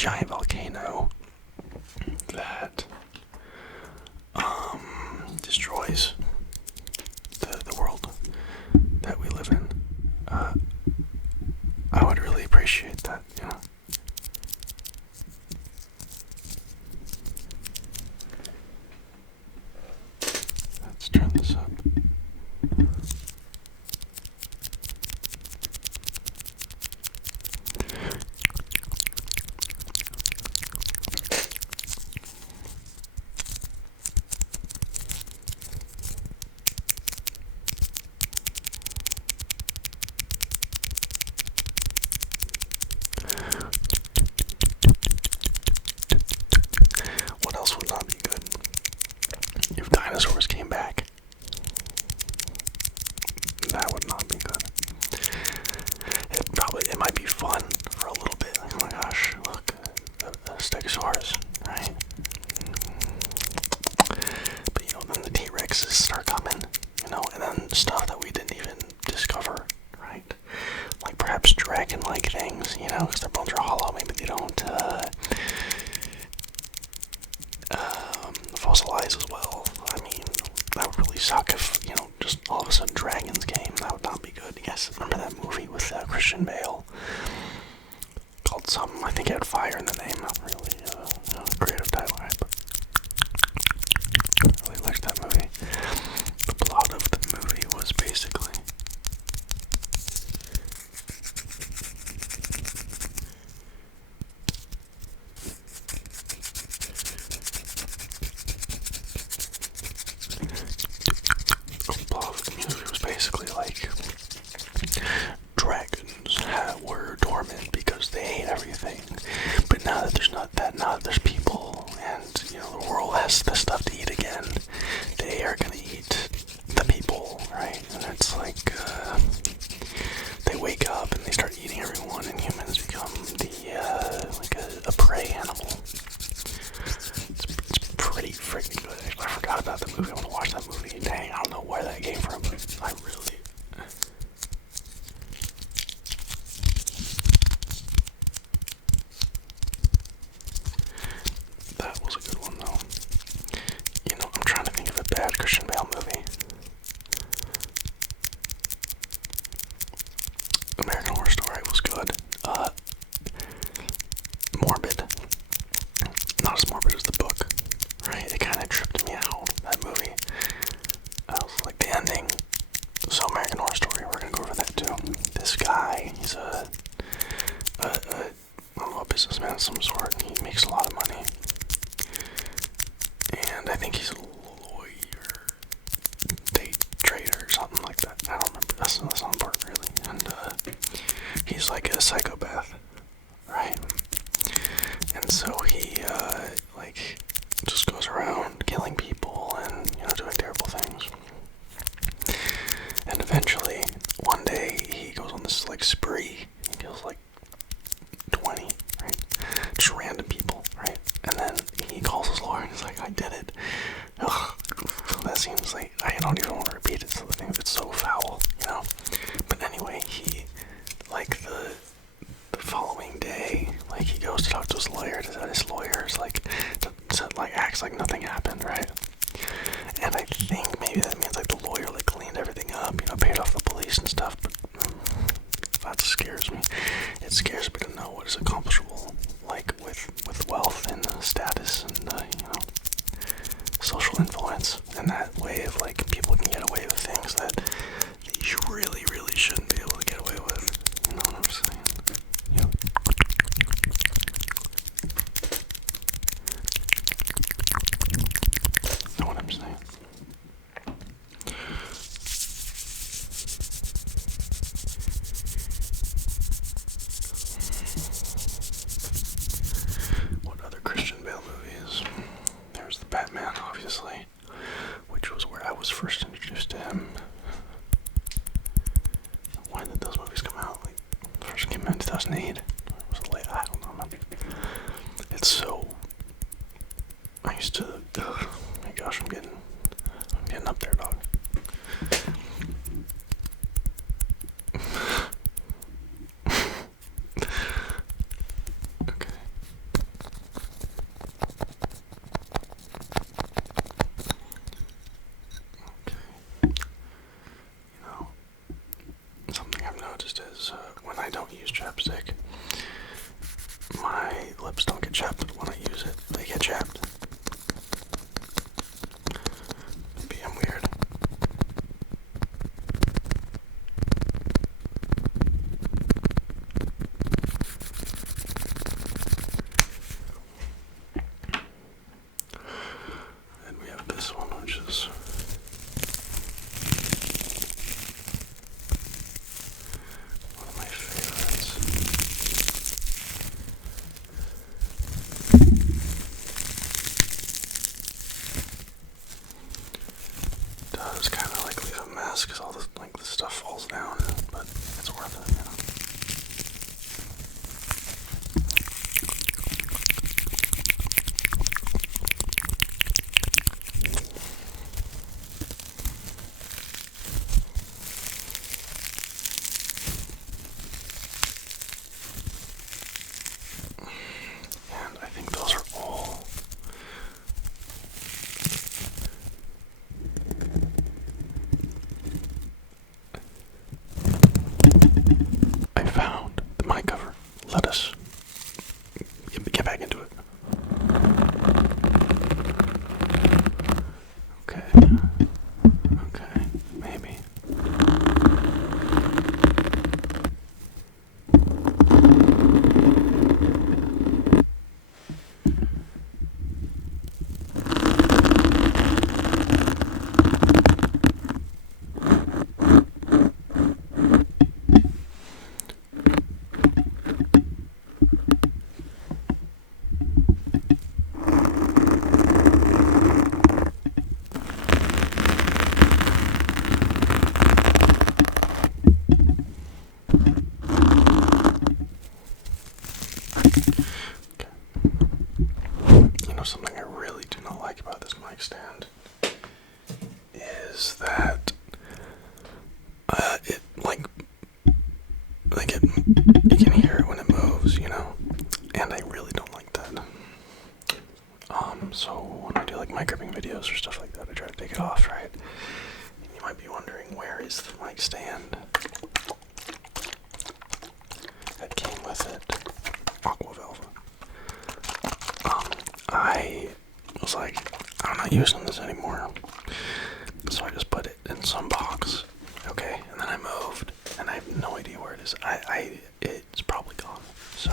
giant volcano that destroys the world that we live in. I would really appreciate that, you know. Let's turn this up. What else would not be good? If dinosaurs came back. That would not be good. It might be fun for a little bit. Like, oh my gosh, look, a stegosaurus, right? But you know, then the T-Rexes start coming, you know, and then stuff that we didn't even discover, right? Like perhaps dragon-like things, you know, because their bones are hollow. Maybe they don't fossilize as well. I mean, that would really suck if, you know, just all of a sudden dragons came. That would not be good. You guys remember that movie with Christian Bale? Called something, I think it had fire in the name. Not really a creative title, right? But I really liked that movie. The plot of the movie was basically like dragons were dormant because they ate everything. But now that there's people and, you know, the world has the stuff to eat again, they are gonna eat the people, right? And it's like they wake up and they start eating everyone, and humans become like a prey animal. It's pretty freaking good. I forgot about the movie. I want to watch that movie. Dang, I don't know where that came from, but I really. That was a good one, though. You know, I'm trying to think of a bad Christian Bale movie. American Horror Story was good. Morbid. Not as morbid as the book, right? It kind of tripped me out, that movie. I was like, the ending. So American Horror Story, we're gonna go over that too. This guy, he's I don't know, a businessman of some sort. He makes a lot of money. And I think he's a lawyer, day trader, or something like that. I don't remember. That's not important, really. And he's like a psychopath, right? And so he like just goes around killing people and, you know, doing terrible things. And eventually, one day, he goes on this like spree. He kills like 20, right? Just random people, right? And then he calls his lawyer and he's like, I did it. Ugh, that seems like, I don't even want to repeat it, so the thing, it's so foul, you know? But anyway, he, like the following day, like he goes to talk to his lawyer, his lawyer's like, acts like nothing happened, right? And I think maybe that means like the lawyer like cleaned everything up, you know, paid off the police and stuff, but that scares me. It scares me to know what is accomplishable, like with wealth and status and, you know, social influence, and that way of like people can get away with things that you really, really shouldn't be able to get away with. You know what I'm saying? You know? Know what I'm saying? What other Christian Bale movies? There's the Batman, obviously, which was where I was first introduced to him. When did those movies come out? Like, first came out in 2008. Or was it late? I don't know, man. It's so. I used to. Oh my gosh, I'm getting up there, dog. Okay. chapstick. My lips don't get chapped when I use it. They get chapped. Maybe I'm weird. And we have this one, which is one of my favorites. It does kind of like leave a mess because all the stuff falls down, but it's worth it, you know. And I think those are all. I found the mic cover. Let us get back into it. Okay. Okay. Maybe. You know, something I really do not like about this mic stand is that it you can hear it when it moves, you know, and I really don't like that. So when I do like mic gripping videos or stuff like that, I try to take it off, right? And you might be wondering, where is the mic stand that came with it? Aqua Velva. I was like, I'm not using this anymore. So I just put it in some box, okay? And then I moved, and I have no idea where it is. It's probably gone, so.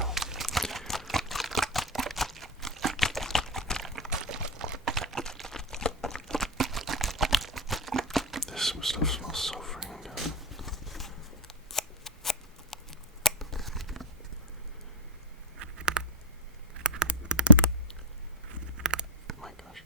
This stuff smells so freaking good. Oh my gosh.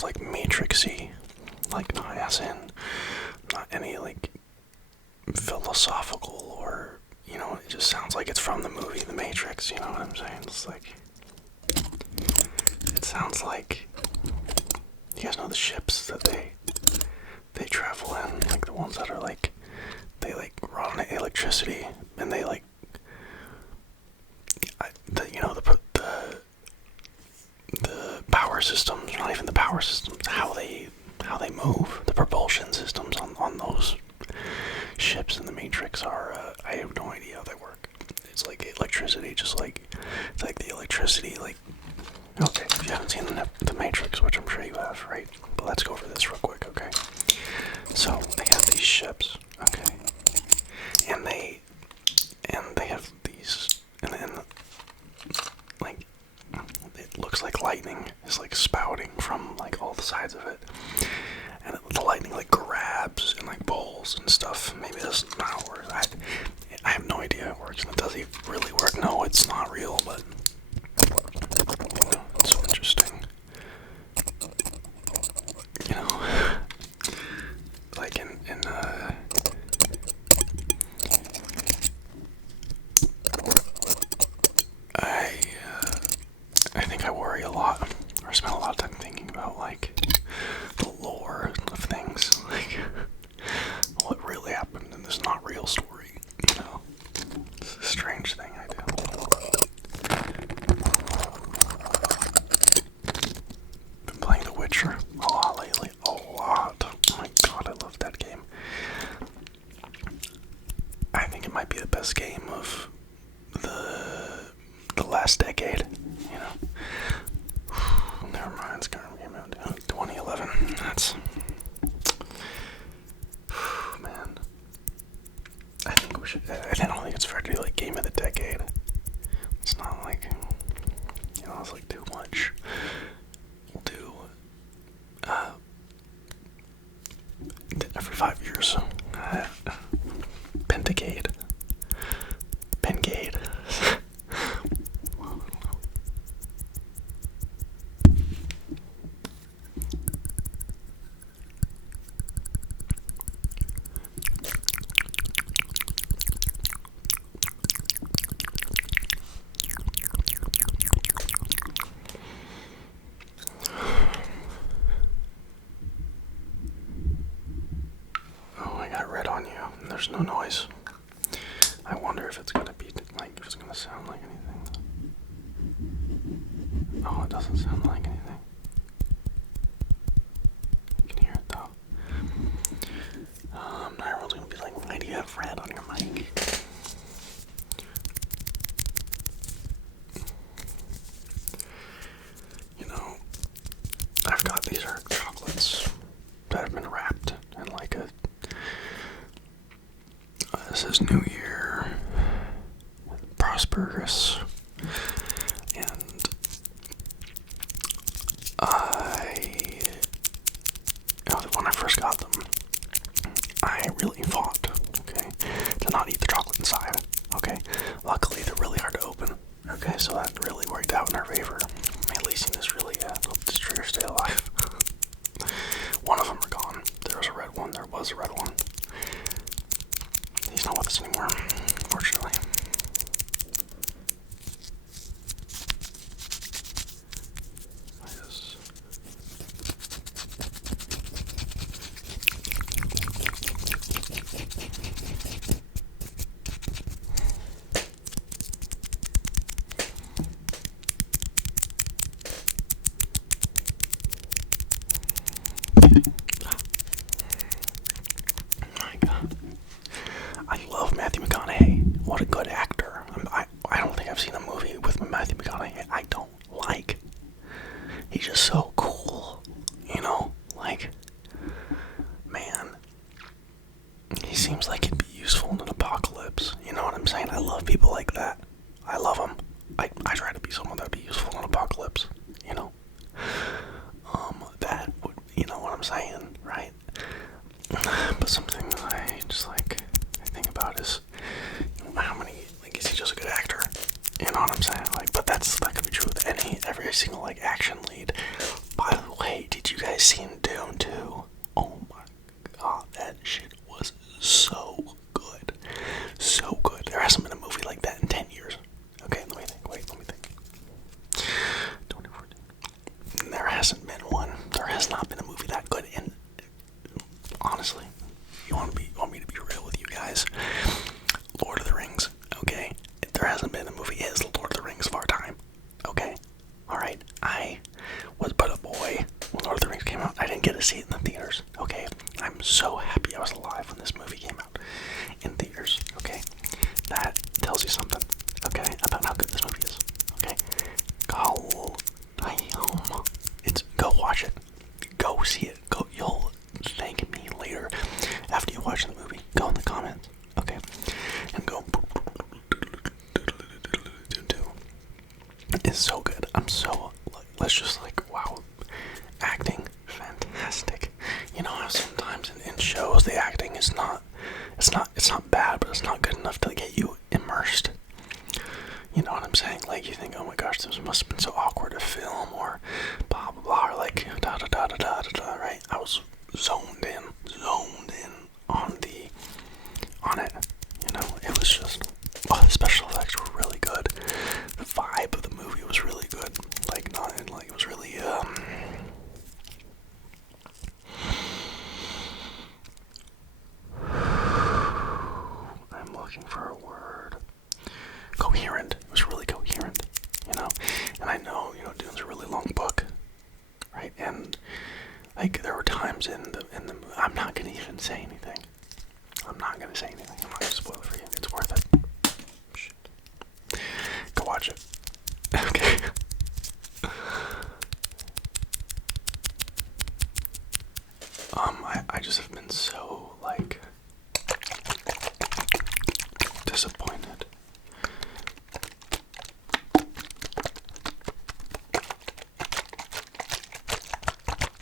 sounds like Matrixy, like not as in, not any like philosophical or, you know, it just sounds like it's from the movie The Matrix, you know what I'm saying? It's like, it sounds like, you guys know the ships that they travel in, like the ones that are like, they like run on electricity, and they like, the power systems, not even the power systems, how they move, the propulsion systems on those ships in the Matrix are, I have no idea how they work. It's like electricity, just like, it's like the electricity, like, okay, if you haven't seen the Matrix, which I'm sure you have, right? But let's go over this real quick, okay? So, they have these ships, okay? And they have these, and then, like, it looks like lightning is like spouting from like all the sides of it, and the lightning like grabs and like pulls and stuff. Maybe that's not how it works. I have no idea how it works, and does it really work? No, it's not real, but you know, it's so interesting. You know, like in I think I worry a lot, or spend a lot of time thinking about, like, the lore of things, like, what really happened in this not real story, you know? It's a strange thing I do. Been playing The Witcher a lot lately, a lot. Oh my god, I love that game. I think it might be the best game of the last decade, you know? Never mind, it's gonna be about 2011. That's, man. I think we should. I don't think it's fair to do like game of the decade. It's not like, you know, it's like too much. We'll do every 5 years. Pentagade. Pengade. Oh, I got red on you. There's no noise. I wonder if it's gonna be like, if it's gonna sound like anything. Oh, it doesn't sound like anything. You can hear it though. Not really gonna be like, why do you have red on your mic? You know, I've got, these are chocolates that have been wrapped in like a, this is New Year, prosperous, and when I first got them, I really fought, okay, to not eat the chocolate inside, okay. Luckily, they're really hard to open, okay, so that really worked out in our favor. At least this really helped this trigger stay alive. One of them are gone. There was a red one. He's not with us anymore, unfortunately. Yes. My God. I love Matthew McConaughey. What a good actor. I don't think I've seen a movie with Matthew McConaughey I don't like. He's just so cool. You know? Like, man. He seems like he'd be useful in an apocalypse. You know what I'm saying? I love people like that. I love them. I try to be someone that'd be useful in an apocalypse. You know? That would, you know what I'm saying, right? But something that I just like, I think about is, you know, how many, like, is he just a good actor? You know what I'm saying? Like, but that could be true with every single, like, action lead. By the way, did you guys seen Dune 2? Oh my god, that shit was so good. So good. There hasn't been a movie like that in 10 years. Okay, let me think. Wait, let me think. 2014. There hasn't been one. There has not been a movie that good. And honestly, you want me to be real with you guys? Lord of the Rings. Okay, there hasn't been a movie. It is the Lord of the Rings of our time. Okay, all right. I was but a boy when Lord of the Rings came out. I didn't get to see it in the theaters. Okay, I'm so happy I was alive when this movie came out in theaters. Okay, that tells you something. Okay, about how good this movie is. Okay, go watch it. Go see it. Go. You'll thank me later after you watch the movie. Go in the comments. Okay, and go. It's so good. I'm so, let's just wow. Acting, fantastic. You know how sometimes in shows the acting is it's not bad, but it's not good enough to get you immersed. You know what I'm saying? Like, you think, oh my gosh, this must have been so awkward to film, or blah blah blah, or like da da da da da da da, right? I was zoned in on it. You know, it was just, the special effects were really good. The vibe of the movie was really good. It was really, I'm looking for a word. Coherent. It was really coherent, you know? And I know, Dune's a really long book, right? And, there were times in the I'm not gonna even say anything. I'm not gonna spoil it for you. It's worth it. Shit. Go watch it. Okay. I just have been so, disappointed.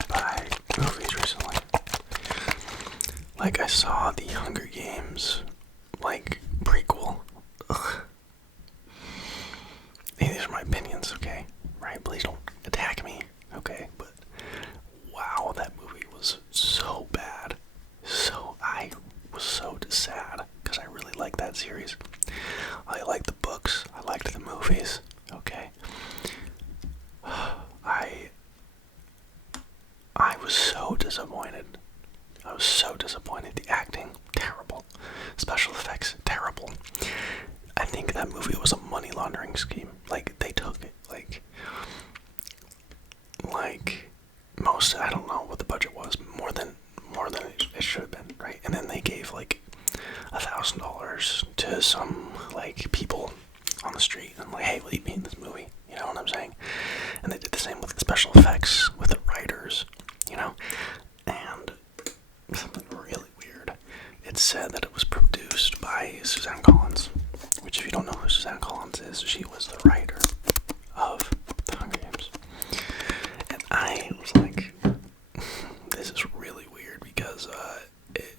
By movies recently. I saw the Hunger Games, prequel. Ugh. Hey, these are my opinions, okay? Right? Please don't attack me, okay? But, wow, that movie was so bad. I was so sad, because I really like that series. I liked the books, I liked the movies, okay? I was so disappointed. The acting, terrible. Special effects, terrible. I think that movie was a money laundering scheme. They took it, most, I don't know what the budget was, more than it should have been, right? And then they gave, $1,000 to some, people on the street, and hey, will you be in this movie? You know what I'm saying? And they did the same with the special effects, with the writers, and something really weird. It said that it was produced by Suzanne Collins, which, if you don't know who Suzanne Collins is, she was the writer of The Hunger Games. And I was like, this is really weird, because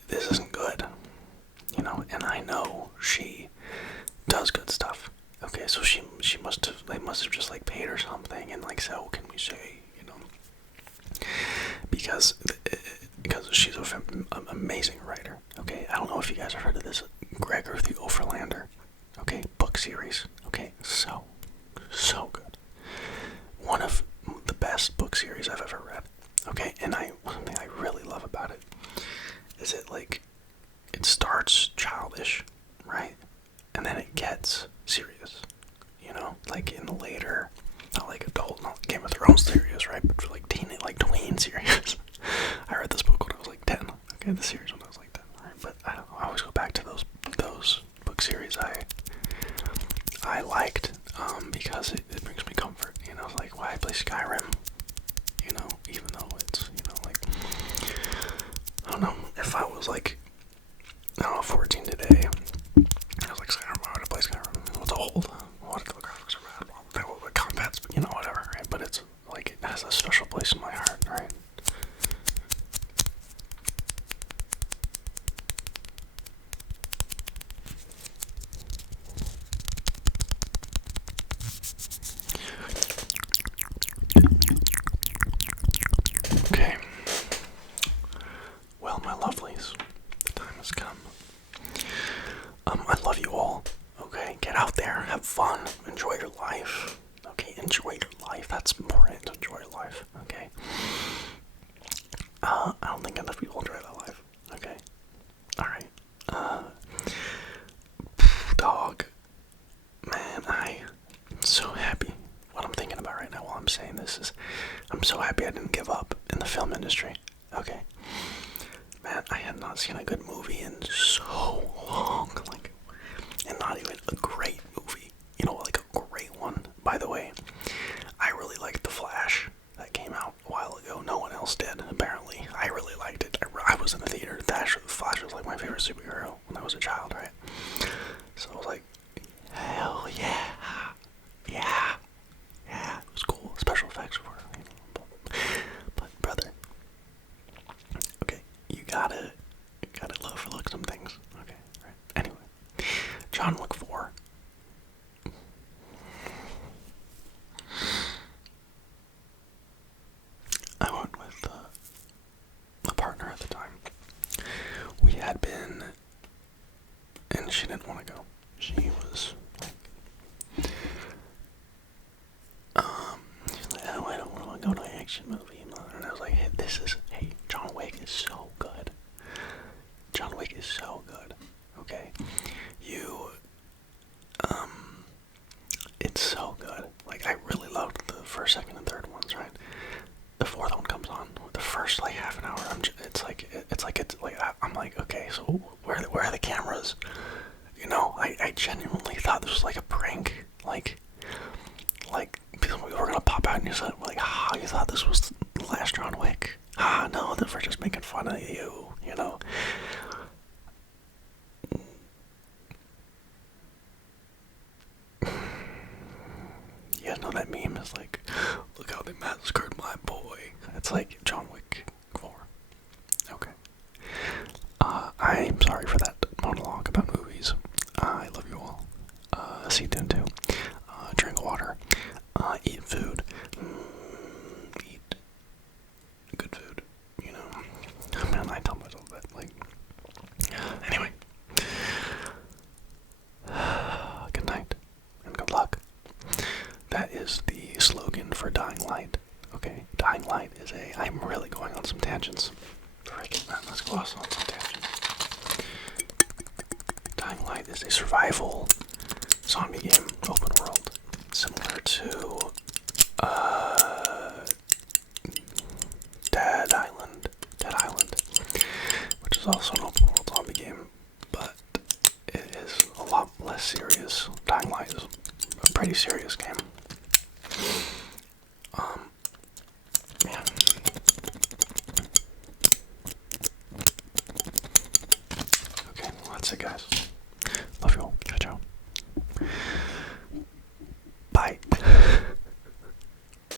this isn't good, and I know she does good stuff. Okay, so they must have just paid her something, and said, oh, can we say, because she's an amazing writer. Okay, I don't know if you guys have heard of this Gregor the Overlander, okay, book series. Okay, so good. One of the best book series I've ever read. Okay, and something I really love about it is it starts childish, right? And then it gets serious, in the later, not adult, not Game of Thrones serious, right? But for tween serious. I read this book when I was 10. Okay, the series when I was 10, right? But I don't know, I always go back to those book series I liked, because it brings me comfort, why I play Skyrim, even though it's, I don't know, if I was 14 today, I was Skyrim, why would I play Skyrim? It's old, what the graphics are bad, the combat's, whatever, right? But it's, it has a special place in my heart, right? Okay. Enjoy your life. Okay, enjoy your life. That's important. Enjoy your life. Okay. I don't think enough people enjoy their life. Okay. All right. Dog. Man, I'm so happy. What I'm thinking about right now while I'm saying this is, I'm so happy I didn't give up in the film industry. Okay. Man, I had not seen a good movie in so long. Like, and not even a great movie. You know, like a great one. By the way, I really liked The Flash that came out a while ago. No one else did, apparently. I really liked it. I was in the theater. The Flash was like my favorite superhero when I was a child, right? So I was like, hell yeah. Yeah. Yeah, it was cool. Special effects were, but brother, okay, you gotta overlook some things. Okay, right. Anyway, John Wick 4. I went with a partner at the time. We had been, and she didn't want to go. She was like, she's like, oh, I don't want to go to an action movie, mother. And I was like, hey, John Wick is so good. John Wick is so good. Okay, it's so good. Like, I really loved the first, second, and third ones, right? The fourth one comes on. The first like half an hour, I'm like, okay, so where are the cameras? You know, I genuinely thought this was like a prank. Like we were gonna pop out and you said, like, you thought this was the last John Wick? No, we're just making fun of you. You know. You guys know that meme is like, look how they massacred my boy. It's like John Wick 4. Okay. I'm sorry for that monologue about movies. I love you all. See you too. Drink water. Eat food. Eat good food. You know. Man, I tell myself that. Like. Anyway. Good night. And good luck. That is the slogan for Dying Light. Okay, Dying Light is I'm really going on some tangents. Freaking man, let's go on some tangents. Dying Light is a survival zombie game, open world, similar to Dead Island, which is also an open world zombie game, but it is a lot less serious. Dying Light is a pretty serious game. Man. Okay, well, that's it, guys.